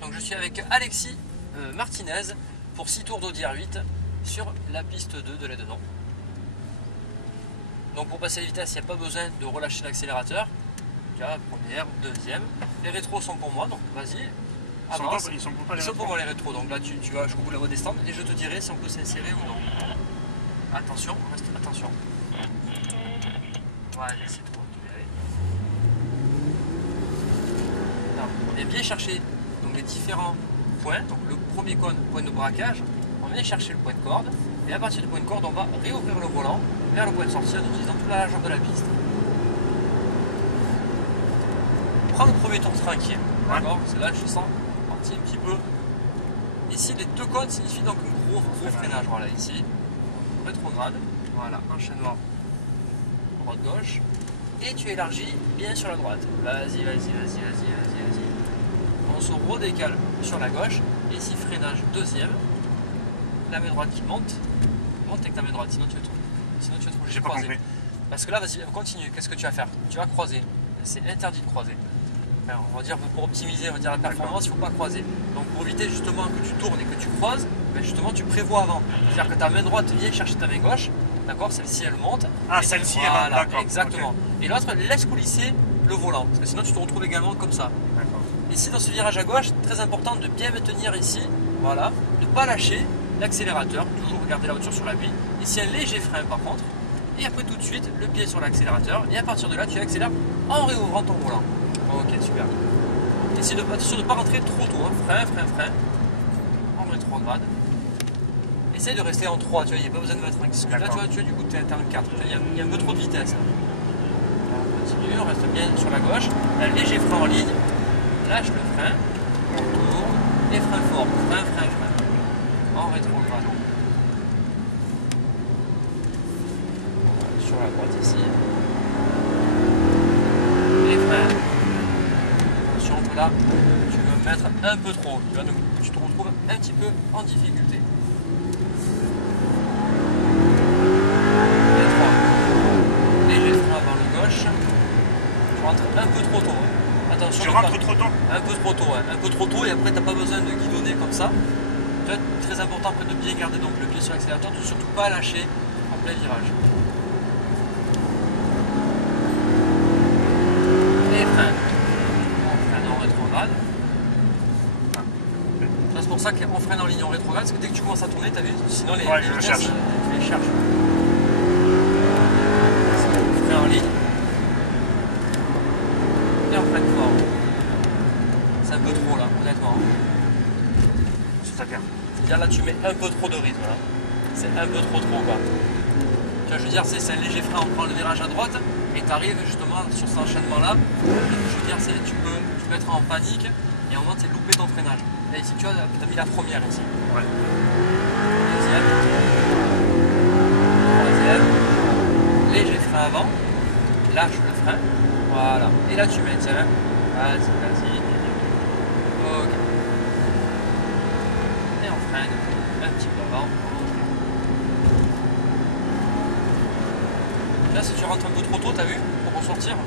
Donc je suis avec Alexis Martinez pour 6 tours d'Audi R8 sur la piste 2 de l'Aidenon. Donc pour passer les vitesses, il n'y a pas besoin de relâcher l'accélérateur. Première, deuxième. Les rétros sont pour moi, donc vas-y. Ils sont pour moi les rétros, donc là tu vas jusqu'au bout de la voie des stands et je te dirai si on peut s'insérer ou non. Attention, attention. Ouais, c'est trop. On vient bien chercher donc, les différents points. Donc le premier point de braquage, on vient chercher le point de corde et à partir du point de corde, on va réouvrir le volant vers le point de sortie en utilisant toute la largeur de la piste. Prends le premier tour tranquille, d'accord? C'est là que je sens parti un petit peu. Ici, les deux cônes signifient donc un gros freinage. Voilà, ici, rétrograde, voilà, enchaînement droite-gauche, et tu élargis bien sur la droite. Vas-y. On se redécale sur la gauche, et ici, freinage deuxième, la main droite qui monte avec ta main droite, sinon tu vas être obligé de croiser. Parce que là, vas-y, continue, qu'est-ce que tu vas faire? Tu vas croiser, c'est interdit de croiser. Alors, on va dire pour optimiser la performance, il ne faut pas croiser. Donc pour éviter justement que tu tournes et que tu croises, ben justement tu prévois avant. C'est-à-dire que ta main droite vient chercher ta main gauche, d'accord? Celle-ci elle monte. Ah, celle-ci voilà, elle monte, d'accord. Exactement. Okay. Et l'autre elle laisse coulisser le volant, parce que sinon tu te retrouves également comme ça. D'accord. Ici dans ce virage à gauche, très important de bien me tenir ici, voilà, de ne pas lâcher l'accélérateur, toujours regarder la voiture sur l'appui. Ici un léger frein par contre, et après tout de suite le pied sur l'accélérateur, et à partir de là tu accélères en réouvrant ton volant. Ok, super. Essaye de ne pas rentrer trop tôt, hein. Frein, en rétrograde. Essaye de rester en 3, tu vois, il n'y a pas besoin de mettre un. Parce que là, tu vois, du coup, tu es en 4, il y a un peu trop de vitesse. On continue, on reste bien sur la gauche. Un léger frein en ligne, lâche le frein, on tourne, et frein fort, frein. En rétrograde. Sur la droite ici. Et frein. Là, tu veux mettre un peu trop, tu te retrouves un petit peu en difficulté. Et 3. Léger frein avant le gauche. Tu rentres un peu trop tôt. Hein. Attention. Tu rentres trop tôt? Un peu trop tôt, ouais. Un peu trop tôt et après tu n'as pas besoin de guidonner comme ça. C'est très important après de bien garder donc, le pied sur l'accélérateur, de surtout pas lâcher en plein virage. Et frein. C'est pour ça qu'on freine en ligne en rétrograde, parce que dès que tu commences à tourner, tu as vu, sinon les vitesses, tu les cherches. Frein en ligne. Et on freine fort. C'est un peu trop là, honnêtement. C'est-à-dire là tu mets un peu trop de rythme là. C'est un peu trop quoi. Tu vois, je veux dire, c'est un léger frein, on prend le virage à droite et tu arrives justement sur cet enchaînement là. Je veux dire, tu peux être en panique et à un moment tu loupé ton freinage. Là ici tu as mis la première ici. Ouais. Deuxième. Troisième. Léger frein avant. Lâche le frein. Voilà. Et là tu mets, tiens. Vas-y. Ok. Et on freine un petit peu avant. Là si tu rentres un peu trop tôt, t'as vu, pour ressortir. Ouais.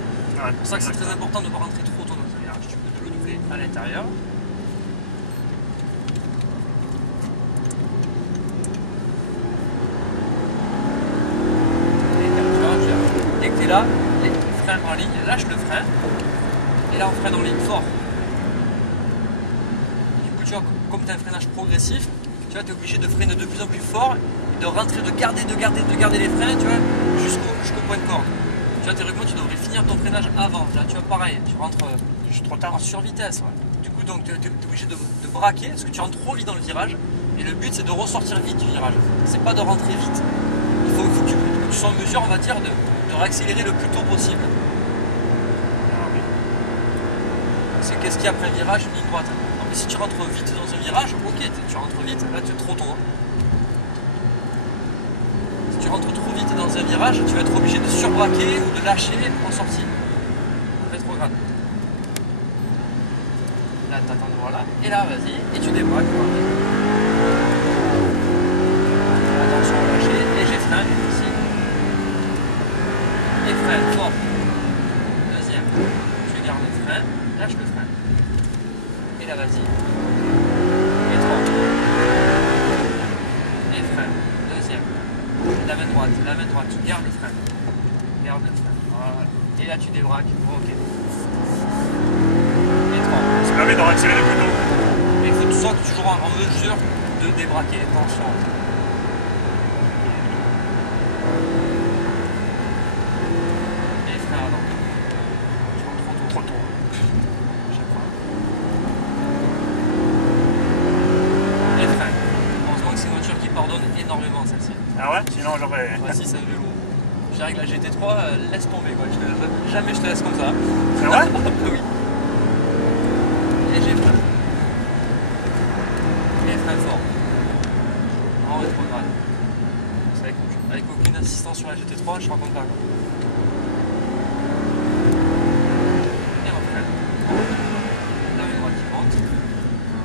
C'est pour ça que c'est très important de ne pas rentrer trop tôt dans un virage. Tu peux te le doubler à l'intérieur. Là, les freins en ligne, lâche le frein, et là on freine en ligne fort. Du coup, tu vois, comme tu as un freinage progressif, tu vois, tu es obligé de freiner de plus en plus fort, et de rentrer, de garder les freins, tu vois, jusqu'au point de corde. Tu vois, théoriquement, tu devrais finir ton freinage avant. Là, tu vois, pareil, tu rentres trop tard en survitesse. Ouais. Du coup, donc, tu es obligé de braquer, parce que tu rentres trop vite dans le virage, et le but, c'est de ressortir vite du virage. C'est pas de rentrer vite. Il faut que tu sois en mesure, on va dire, de accélérer le plus tôt possible. C'est qu'est-ce qu'il y a après un virage, une ligne droite. Non, mais si tu rentres vite dans un virage, ok, tu rentres vite, là tu es trop tôt. Hein. Si tu rentres trop vite dans un virage, tu vas être obligé de surbraquer ou de lâcher en sortie. Rétrograde. Là, tu attends de voir là, et là, vas-y, et tu débraques. Attention, lâcher, léger frein ici. Et frein fort. Deuxième. Tu gardes le frein, lâche le frein. Et là, vas-y. Et 3. Et frein. Deuxième. La main droite. Tu gardes le frein. Garde le frein. Voilà. Et là, tu débraques. Ok. Et 3. Ça permet de accélérer plus tôt. Il faut que tu sois toujours en mesure de débraquer. Attention. Et frein avant. Trop tôt. Et frein. Heureusement que c'est une voiture qui pardonne énormément celle-ci. Ah ouais? Sinon j'aurais. Voici c'est un vélo. Je dirais que la GT3 laisse tomber quoi. Jamais je te laisse comme ça. C'est vrai? Oui. Et j'ai frein. Et frein fort. En rétrograde. Avec aucune assistance sur la GT3, je ne raconte pas. Et on freine. Là, une droite qui monte.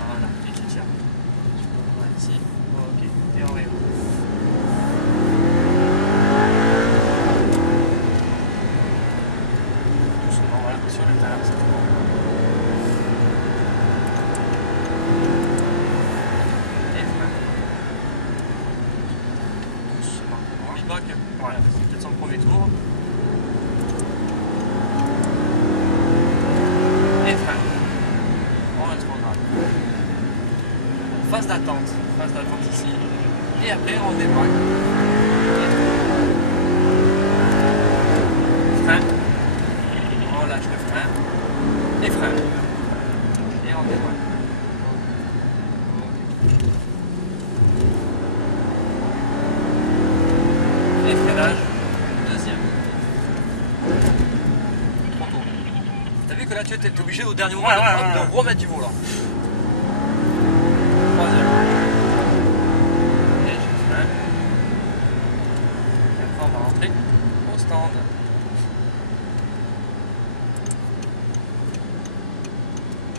Voilà, et tu tires. Voilà, ici. Ok. Et on réouvre. Doucement, voilà, sur le talent, c'est tout bon. Et frein. Doucement. On y back. Voilà, c'est peut-être son premier tour. Et frein. On rétrograde. Phase d'attente ici. Et après on débraque. Frein. On lâche le frein. Et frein. Et on débraque. Et freinage. Deuxième. Trop tôt. T'as vu que là tu es obligé au dernier moment de remettre du volant. Troisième. Et je freine. Et après on va rentrer au stand.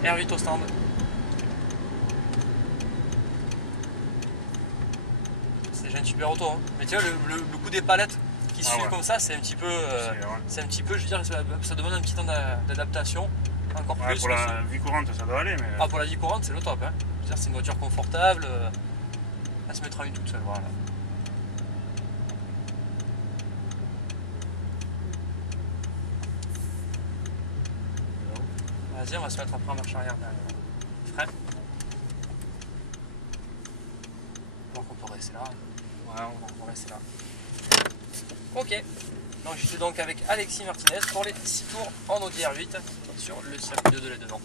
R8 au stand. C'est déjà une super auto. Hein. Mais tu vois, le coup des palettes qui suivent comme ça, c'est un petit peu, je veux dire, ça demande un petit temps d'adaptation. Encore plus. Pour la vie courante, ça doit aller. Mais... Ah, pour la vie courante, c'est le top. Hein. Je veux dire, c'est une voiture confortable. Elle se mettra en une toute seule. Voilà. Vas-y, on va se mettre après en marche arrière derrière. Frein. Donc on peut rester là. Voilà, on va rester là. Ok. Donc j'étais donc avec Alexis Martinez pour les 6 tours en Audi R8 sur le circuit de Delay-Devant.